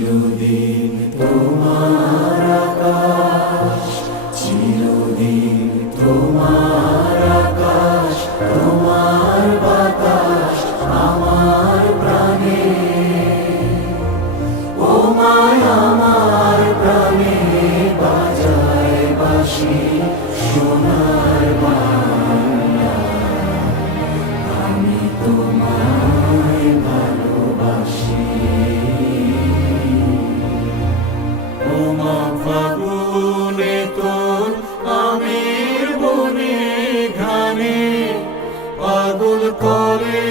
চিরদিন তোমার আকাশ, চিরদিন তোমার আকাশ, তোমার বাতাস আমার প্রাণে। ও মায় আমার প্রাণে বাজায় বাঁশি সোনার বাংলা, আমি তোমায় ভালোবাসি। ও মা ফাগুনে তোর আমের বনে ঘানে পাগল করে